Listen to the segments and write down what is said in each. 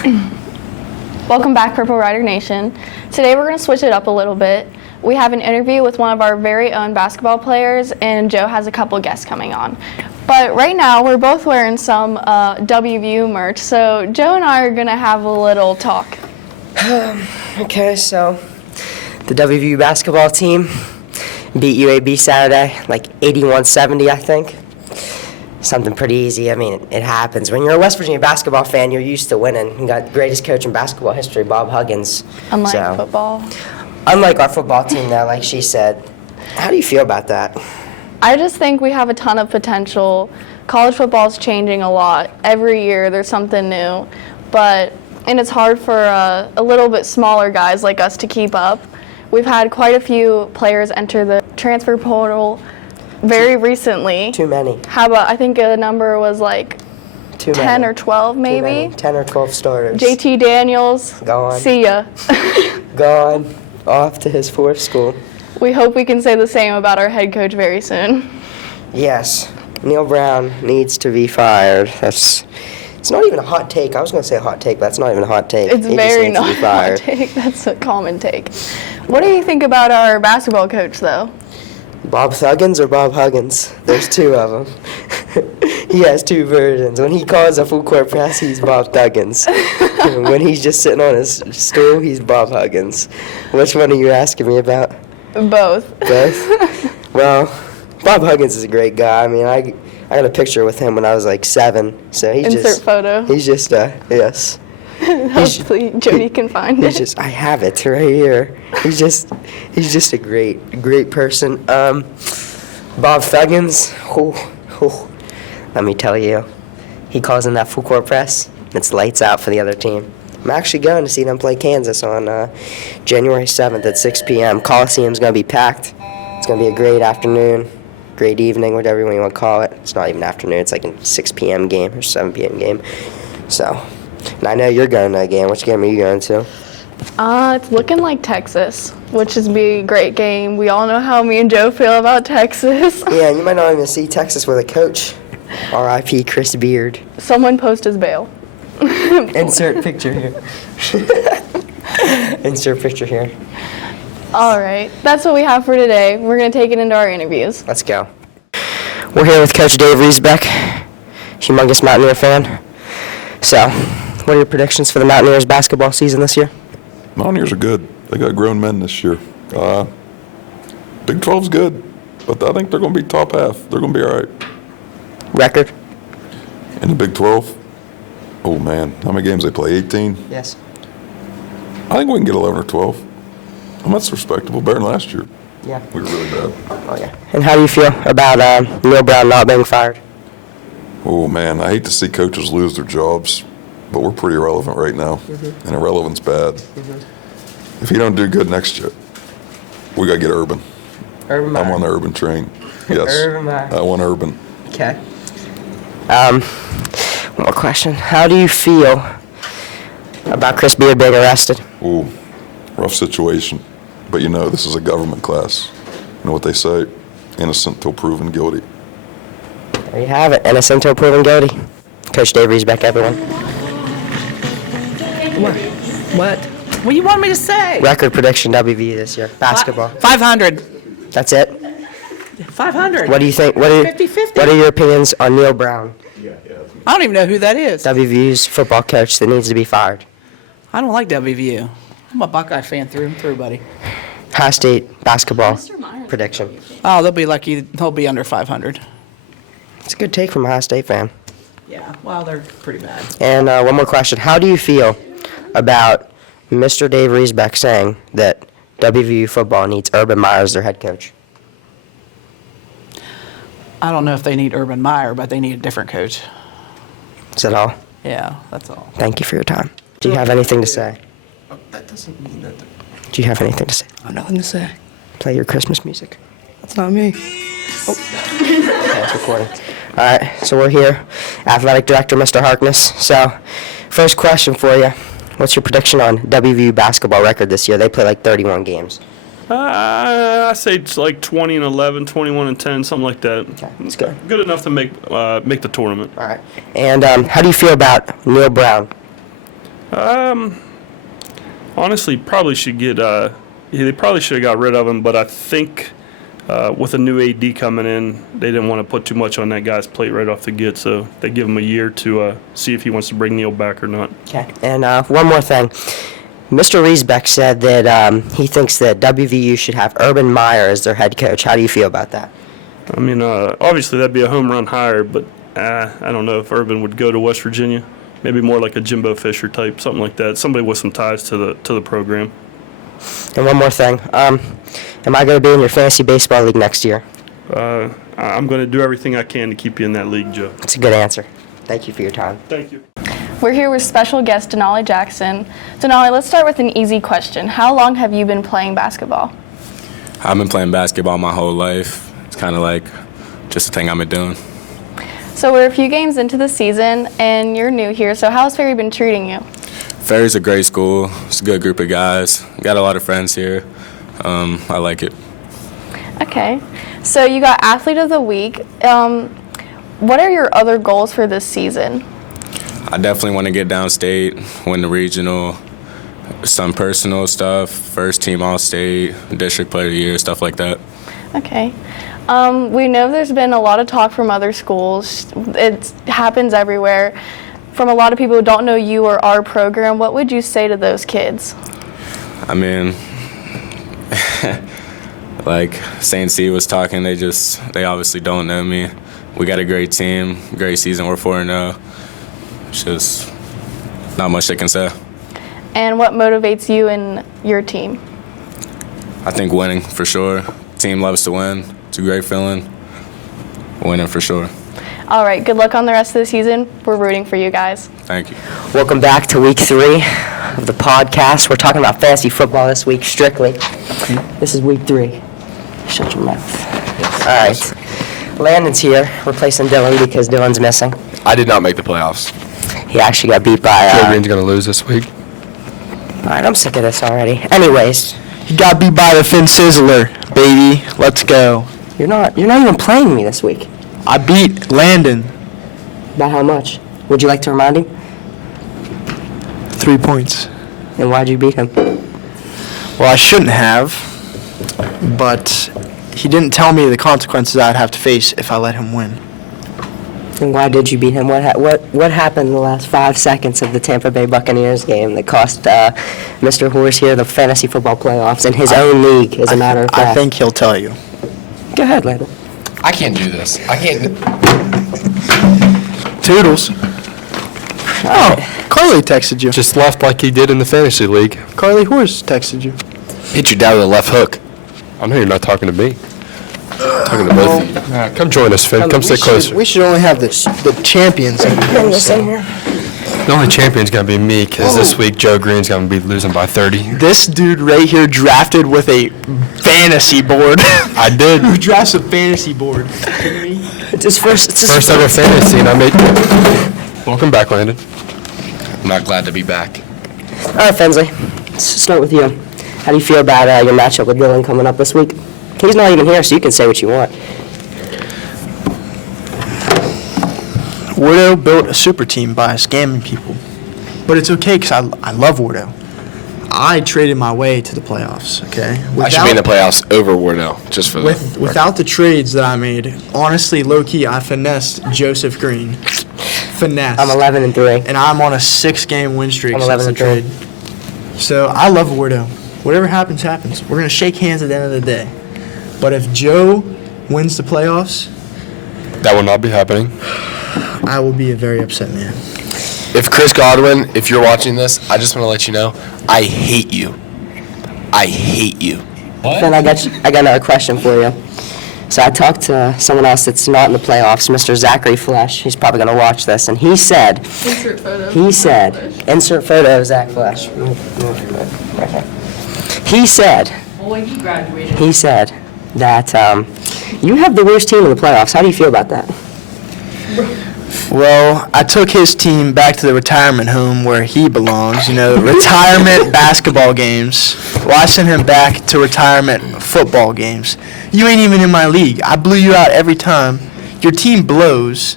Welcome back, Purple Rider Nation. Today we're going to switch it up a little bit. We have an interview with one of our very own basketball players, and Joe has a couple guests coming on. But right now we're both wearing some WVU merch, so Joe and I are going to have a little talk. Okay, so the WVU basketball team beat UAB Saturday, like 81-70, I think. Something pretty easy. I mean, it happens. When you're a West Virginia basketball fan, you're used to winning. You got the greatest coach in basketball history, Bob Huggins. Unlike football. Unlike our football team, though, like she said. How do you feel about that? I just think we have a ton of potential. College football is changing a lot. Every year there's something new. And it's hard for a little bit smaller guys like us to keep up. We've had quite a few players enter the transfer portal very recently. Too many. How about, I think a number was like 10 or 12 maybe? 10 or 12 starters. JT Daniels. Gone. See ya. Gone. Off to his fourth school. We hope we can say the same about our head coach very soon. Yes. Neil Brown needs to be fired. It's not even a hot take. I was going to say a hot take, but that's not even a hot take. It's very not a hot take. That's a common take. What do you think about our basketball coach, though? Bob Thuggins or Bob Huggins? There's two of them. He has two versions. When he calls a full court press, he's Bob Thuggins. When he's just sitting on his stool, he's Bob Huggins. Which one are you asking me about? Both. Both? Well, Bob Huggins is a great guy. I mean, I got a picture with him when I was like 7. So Insert photo. He's just, yes. Hopefully Jody can find it. I have it right here. He's just a great person. Bob Thuggins, let me tell you, he calls in that full court press. It's lights out for the other team. I'm actually going to see them play Kansas on January 7th at 6 p.m. Coliseum's going to be packed. It's going to be a great afternoon, great evening, whatever you want to call it. It's not even afternoon. It's like a 6 p.m. game or 7 p.m. game. So, and I know you're going to a game. Which game are you going to? It's looking like Texas, which is be a great game. We all know how me and Joe feel about Texas. Yeah, and you might not even see Texas with a coach. R.I.P. Chris Beard. Someone post his bail. Insert picture here. Insert picture here. All right. That's what we have for today. We're going to take it into our interviews. Let's go. We're here with Coach Dave Riesbeck, humongous Mountaineer fan. So, what are your predictions for the Mountaineers basketball season this year? Mountaineers are good. They got grown men this year. Big 12's good, but I think they're going to be top half. They're going to be all right. Record? In the Big 12? Oh, man. How many games they play? 18? Yes. I think we can get 11 or 12. And that's respectable. Better than last year. Yeah. We were really bad. Oh, yeah. And how do you feel about Neil Brown not being fired? Oh, man. I hate to see coaches lose their jobs, but we're pretty irrelevant right now. Mm-hmm. And irrelevant's bad. Mm-hmm. If you don't do good next year, we got to get Urban. Urban Meyer. I'm on the Urban train. Yes. Urban Meyer. I want Urban. Okay. One more question. How do you feel about Chris Beard being arrested? Ooh, rough situation. But this is a government class. You know what they say? Innocent till proven guilty. There you have it. Innocent till proven guilty. Coach Dave Riesbeck, everyone. What? What do you want me to say? Record prediction WVU this year. Basketball. 500. That's it? 500. What do you think? 50-50. What are your opinions on Neil Brown? I don't even know who that is. WVU's football coach that needs to be fired. I don't like WVU. I'm a Buckeye fan through and through, buddy. High State basketball prediction. Oh, they'll be under 500. It's a good take from a High State fan. Yeah, well, they're pretty bad. And one more question. How do you feel about Mr. Dave Riesbeck saying that WVU football needs Urban Meyer as their head coach? I don't know if they need Urban Meyer, but they need a different coach. Is that all? Yeah, that's all. Thank you for your time. Do you have anything to say? That doesn't mean nothing. Do you have anything to say? I have nothing to say. Play your Christmas music. That's not me. Oh. Okay, it's recording. All right, so we're here. Athletic Director, Mr. Harkness. So, first question for you. What's your prediction on WVU basketball record this year? They play like 31 games. I say it's like 20-11, 21-10, something like that. Okay, that's good. Good enough to make the tournament. All right. And how do you feel about Neil Brown? Honestly, probably should get. They probably should have got rid of him, but I think with a new AD coming in, they didn't want to put too much on that guy's plate right off the get, so they give him a year to see if he wants to bring Neil back or not. Okay. And one more thing. Mr. Riesbeck said that he thinks that WVU should have Urban Meyer as their head coach. How do you feel about that? I mean, obviously that'd be a home run hire, but I don't know if Urban would go to West Virginia. Maybe more like a Jimbo Fisher type, something like that. Somebody with some ties to the program. And one more thing. Am I going to be in your fantasy baseball league next year? I'm going to do everything I can to keep you in that league, Joe. That's a good answer. Thank you for your time. Thank you. We're here with special guest Denali Jackson. Denali, let's start with an easy question. How long have you been playing basketball? I've been playing basketball my whole life. It's kind of like just a thing I've been doing. So we're a few games into the season, and you're new here, so how has Ferry been treating you? Ferry's a great school. It's a good group of guys. Got a lot of friends here. I like it. Okay. So you got Athlete of the Week. What are your other goals for this season? I definitely want to get downstate, win the regional, some personal stuff, first team All-State, district player of the year, stuff like that. Okay. We know there's been a lot of talk from other schools. It happens everywhere. From a lot of people who don't know you or our program, what would you say to those kids? I mean, like St. C was talking, they obviously don't know me. We got a great team, great season, we're 4-0. It's just not much they can say. And what motivates you and your team? I think winning, for sure. Team loves to win. It's a great feeling. Winning, for sure. All right, good luck on the rest of the season. We're rooting for you guys. Thank you. Welcome back to week 3 of the podcast. We're talking about fantasy football this week, strictly. This is week 3. Shut your mouth. All right. Landon's here, replacing Dylan because Dylan's missing. I did not make the playoffs. He actually got beat by... Joe Green's going to lose this week. All right, I'm sick of this already. Anyways, You got beat by the Finn Sizzler, baby. Let's go. you're not even playing me this week. I beat Landon. About how much? Would you like to remind him? 3 points. And why'd you beat him? Well, I shouldn't have, but he didn't tell me the consequences I'd have to face if I let him win. And why did you beat him? What happened in the last 5 seconds of the Tampa Bay Buccaneers game that cost Mr. Horse here the fantasy football playoffs in his own league, as a matter of fact? I think he'll tell you. Go ahead, Landon. I can't do this. I can't. Toodles. Oh, Carly texted you. Just left like he did in the fantasy league. Carly Horse texted you. Hit you down with a left hook. I know you're not talking to me. I'm talking to both of you. Come join us, Finn. Come sit closer. We should only have the champions in here. Bring this so. in here. The only champion's going to be me because this week Joe Green's going to be losing by 30. This dude right here drafted with a fantasy board. I did. Who drafts a fantasy board? It's his first. It's his First ever fantasy, and I made... Welcome back, Landon. I'm not glad to be back. All right, Fensley. Let's start with you. How do you feel about your matchup with Dylan coming up this week? He's not even here, so you can say what you want. Wardo built a super team by scamming people. But it's okay because I love Wardo. I traded my way to the playoffs, okay? I should be in the playoffs over Wardell, just for Without the trades that I made, honestly, low-key, I finessed Joseph Green. Finesse. I'm 11-3. And I'm on a 6-game win streak I'm since the 11-3. trade. So I love Wardo. Whatever happens, happens. We're going to shake hands at the end of the day. But if Joe wins the playoffs, That will not be happening. I will be a very upset man. If Chris Godwin, if you're watching this, I just want to let you know, I hate you. I hate you. Then I got another question for you. So I talked to someone else that's not in the playoffs, Mr. Zachary Flesh. He's probably going to watch this, and he said, insert photo of Zach Flesh. Right here. He said that you have the worst team in the playoffs. How do you feel about that? Well, I took his team back to the retirement home where he belongs, retirement basketball games. Well, I sent him back to retirement football games. You ain't even in my league. I blew you out every time. Your team blows.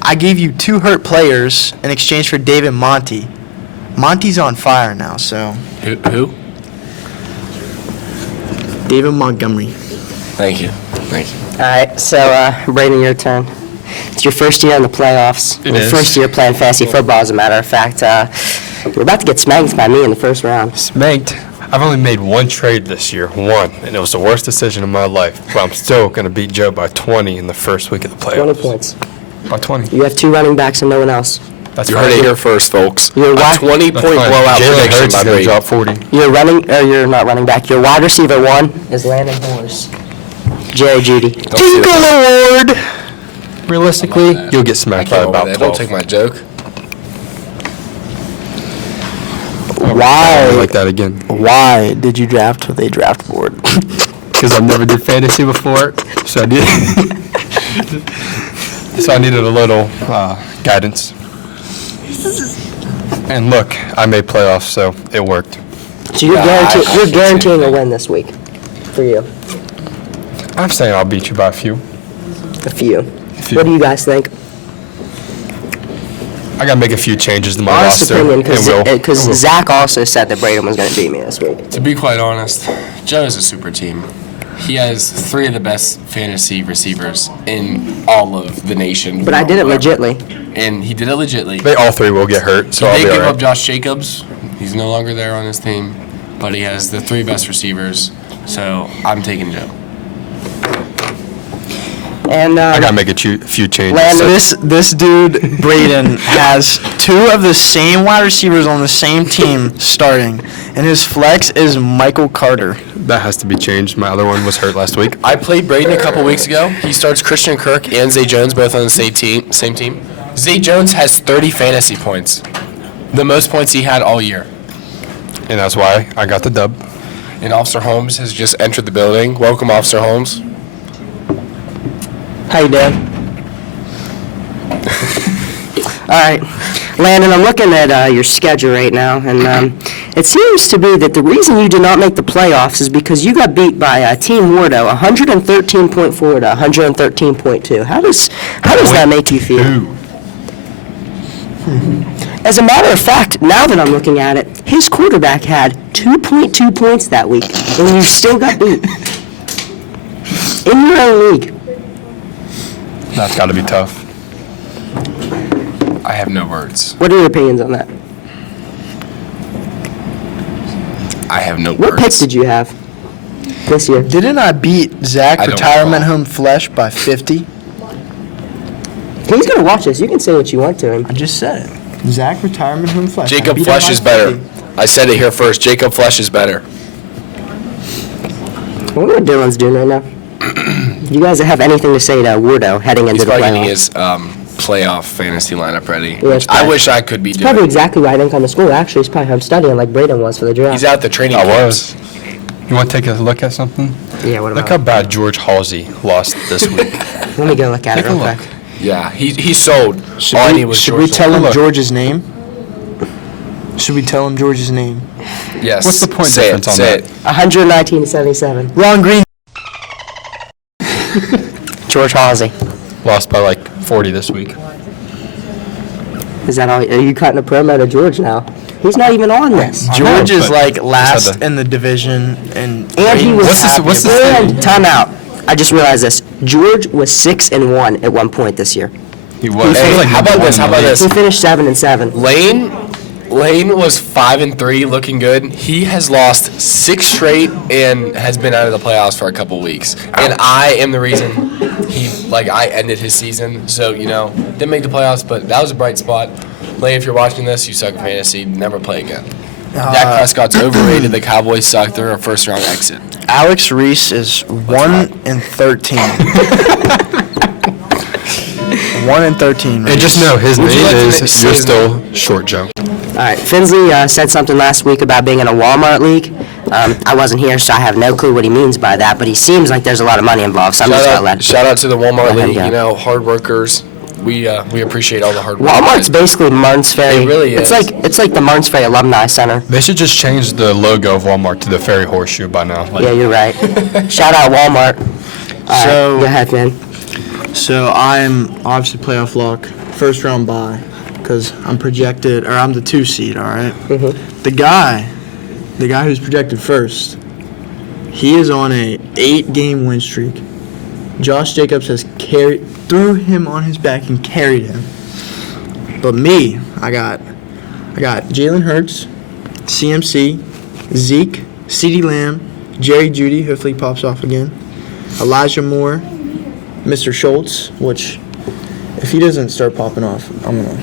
I gave you 2 hurt players in exchange for David Monty. Monty's on fire now, so. Who? David Montgomery. Thank you. All right, so Brayden, your turn. It's your first year in the playoffs. It Your is. first year playing fantasy football, as a matter of fact. You're about to get spanked by me in the first round. Spanked. I've only made one trade this year, one, and it was the worst decision of my life. But I'm still going to beat Joe by 20 in the first week of the playoffs. 20 points. By 20. You have 2 running backs and no one else. That's You fine. heard it here first, folks. You're A wide- 20-point That's fine. blowout Jalen prediction Hurts by is going to Brady. drop 40. You're not running back. Your wide receiver 1 is Landon Horse. J. Judy. Don't see Tinkle that. Award. Realistically, you'll get I smacked by can't about about 12. Don't take my joke. I Why? like that again. Why did you draft with a draft board? Because I've never did fantasy before, so I did. So I needed a little guidance. And look, I made playoffs, so it worked. So you're guaranteeing a win this week for you. I'm saying I'll beat you by a few. A few. few. What do you guys think? I gotta make a few changes to my Honest roster. opinion, and because we'll- Zach also said that Brayden was going to beat me this week. To be quite honest, Joe is a super team. He has 3 of the best fantasy receivers in all of the nation. But I did it legitly. And he did it legitly. They all 3 will get hurt, so He I'll did be give alright. up Josh Jacobs. He's no longer there on his team. But he has the 3 best receivers. So I'm taking Joe. And I gotta make a few changes. Landon, This dude, Braden, has 2 of the same wide receivers on the same team starting, and his flex is Michael Carter. That has to be changed. My other one was hurt last week. I played Braden a couple weeks ago. He starts Christian Kirk and Zay Jones both on the same team. Zay Jones has 30 fantasy points. The most points he had all year. And that's why I got the dub. And Officer Holmes has just entered the building. Welcome, Officer Holmes. how you doing? All right, Landon, I'm looking at your schedule right now, and it seems to be that the reason you did not make the playoffs is because you got beat by Team Wardo, 113.4 to 113.2. How does that make you feel? As a matter of fact, now that I'm looking at it, his quarterback had 2.2 points that week, and you still got beat. In your own league. That's gotta be tough. I have no words. What are your opinions on that? I have no What words. picks did you have this year? Didn't I beat Zach I don't Retirement recall. Home Flesh by 50? He's gonna watch this. You can say what you want to him. I just said it. Zach Retirement Home Flesh. I Jacob beat him Flesh by is better. 50. I said it here first. Jacob Flesh is better. I wonder what Dylan's doing right now. You guys have anything to say to Wardo heading into He's the probably getting playoffs? his playoff fantasy lineup ready. Yeah, it's I probably- wish I could be doing Probably it. exactly why I didn't come to school. Actually, he's probably home studying like Braden was for the draft. He's out the training I camps. was. You want to take a look at something? Yeah, what Look about? how bad George Halsey lost this week. Let me go look at it Take a real look. quick. Yeah, he sold. Should All I we, need was should George we tell him Look. George's name? Should we tell him George's name? Yes. What's the point say difference it, on say that? It. 119 to 77. Ron Green. George Halsey. Lost by like 40 this week. Is that all? Are you cutting a promo to George now? He's not even on this. George is but like just last had to- in the division, and And he was. What's this And timeout. I just realized this. George was 6-1 at one point this year. He was. Hey, He was like how number about one this? in How the about league. He this? finished 7-7. Lane was 5-3, looking good. He has lost 6 straight and has been out of the playoffs for a couple weeks. And I am the reason I ended his season. So didn't make the playoffs, but that was a bright spot. Lane, if you're watching this, you suck at fantasy. Never play again. Dak Prescott's overrated. The Cowboys suck. They're a first-round exit. Alex Reese is 1-13. 1-13. And just know his Would you name like to is say you're his still short, Joe. All right, Finsley said something last week about being in a Walmart league. I wasn't here, so I have no clue what he means by that, but he seems like there's a lot of money involved, so I'm just going to let Shout out to the Walmart let him League. go. Hard workers. We appreciate all the hard work. Walmart's basically Martins Ferry. It really is. It's like the Martins Ferry Alumni Center. They should just change the logo of Walmart to the Ferry Horseshoe by now. Like, Yeah, you're right. Shout out Walmart. All So- right, go ahead, man. So I'm obviously playoff lock, first round bye. because I'm projected, or I'm the 2 seed, all right? The guy who's projected first, he is on a 8-game win streak. Josh Jacobs has threw him on his back and carried him. But me, I got Jalen Hurts, CMC, Zeke, CeeDee Lamb, Jerry Jeudy, hopefully he pops off again, Elijah Moore, Mr. Schultz, which if he doesn't start popping off, I'm gonna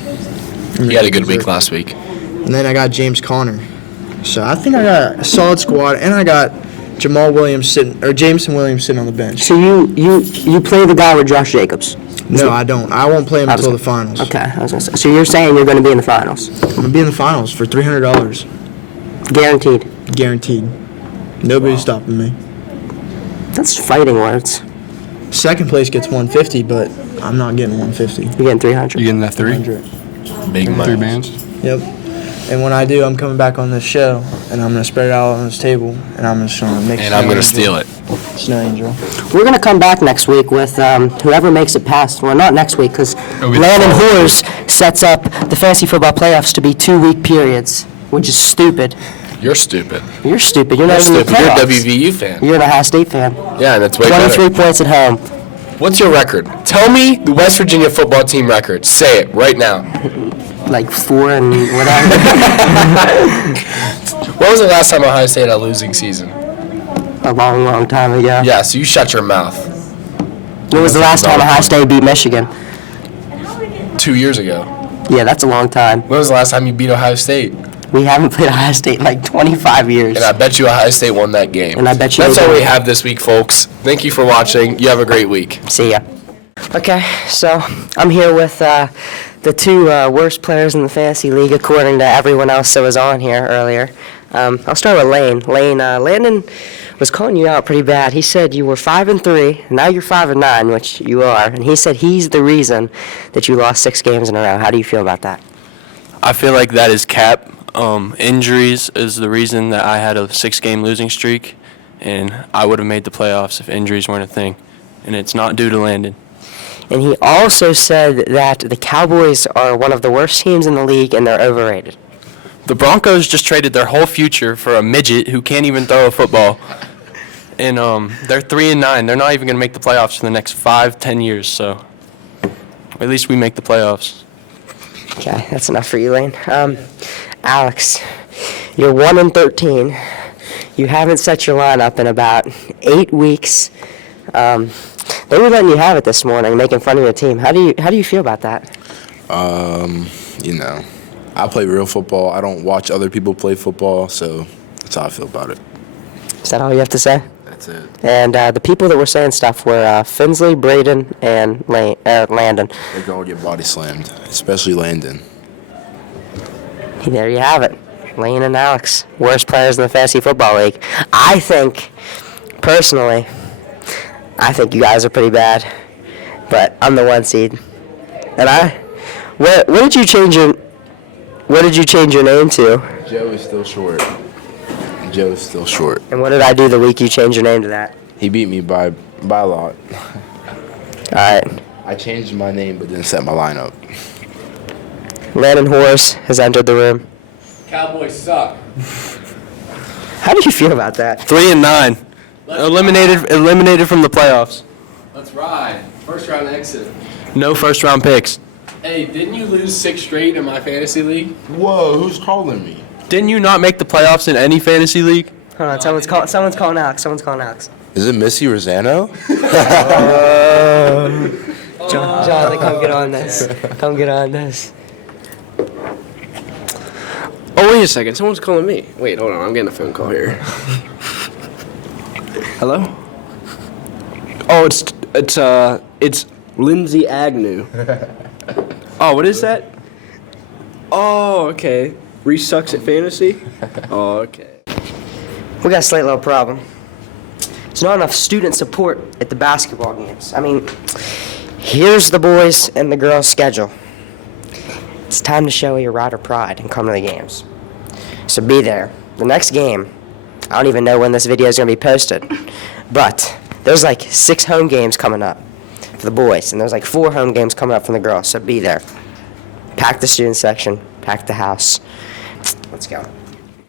He had a good week last week. And then I got James Conner. So I think I got a solid squad, and I got Jameson Williams sitting on the bench. So you play the guy with Josh Jacobs? No, I don't. I won't play him until the finals. Okay, I was gonna say. So you're saying you're going to be in the finals? I'm gonna be in the finals for $300, Guaranteed. guaranteed. Nobody's stopping me. That's fighting words. Second place gets 150, but I'm not getting 150. You're getting 300. You getting that 3? 100. Big money. 3 bands? Yep. And when I do, I'm coming back on this show, and I'm gonna spread it out on this table, and I'm just gonna make. And I'm going to steal it. Snow Angel. We're going to come back next week with whoever makes it past. Well, not next week, because It'll be the Landon following Hoers sets up the fantasy football playoffs to be 2-week periods, which is stupid. You're stupid. You're stupid. You're You're not even in the stupid. You're a playoffs. WVU fan. You're an Ohio State fan. Yeah, and that's way 23 better. points at home. What's your record? Tell me the West Virginia football team record. Say it right now. Like 4 and whatever. When was the last time Ohio State had a losing season? A long, long time ago. Yeah, so you shut your mouth. When was the last time Ohio State beat Michigan? 2 years ago. Yeah, that's a long time. When was the last time you beat Ohio State? We haven't played Ohio State in like 25 years. And I bet you Ohio State won that game. And I bet you That's they all we did. have this week, folks. Thank you for watching. You have a great week. See ya. Okay, so I'm here with the 2 worst players in the fantasy league, according to everyone else that was on here earlier. I'll start with Lane. Lane, Landon was calling you out pretty bad. He said you were 5-3, and now you're 5-9, which you are. And he said he's the reason that you lost 6 games in a row. How do you feel about that? I feel like that is cap. Injuries is the reason that I had a 6-game losing streak, and I would have made the playoffs if injuries weren't a thing. And it's not due to Landon. And he also said that the Cowboys are one of the worst teams in the league, and they're overrated. The Broncos just traded their whole future for a midget who can't even throw a football. And they're 3-9. They're not even going to make the playoffs for the next 5-10 years. So at least we make the playoffs. Okay, that's enough for you, Lane. Alex, you're 1-13. You haven't set your lineup in about 8 weeks. They were letting you have it this morning, making fun of your team. How do you feel about that? You know, I play real football. I don't watch other people play football, so that's how I feel about it. Is that all you have to say? That's it. And the people that were saying stuff were Finsley, Braden, and Landon. They're going to get body slammed, especially Landon. There you have it. Lane and Alex, worst players in the fantasy football league. I think, personally, you guys are pretty bad, but I'm the 1 seed. And what did you change your name to? Joe is still short. Joe is still short. And what did I do the week you changed your name to that? He beat me by a lot. All right. I changed my name but didn't set my lineup. Landon Horace has entered the room. Cowboys suck. How do you feel about that? 3-9. Eliminated from the playoffs. Let's ride. First round exit. No first-round picks. Hey, didn't you lose 6 straight in my fantasy league? Whoa, who's calling me? Didn't you not make the playoffs in any fantasy league? Hold on, someone's calling Alex. Someone's calling Alex. Is it Missy Rosano? Jonathan, come get on this. Come get on this. Oh, wait a second. Someone's calling me. Wait, hold on. I'm getting a phone call here. Hello? Oh, it's Lindsay Agnew. Oh, what is that? Oh, okay. Reese sucks at fantasy? Oh, okay. We got a slight little problem. There's not enough student support at the basketball games. I mean, here's the boys and the girls' schedule. It's time to show your Rider pride and come to the games. So be there. The next game, I don't even know when this video is going to be posted, but there's like 6 home games coming up for the boys, and there's like 4 home games coming up from the girls, so be there. Pack the student section. Pack the house. Let's go.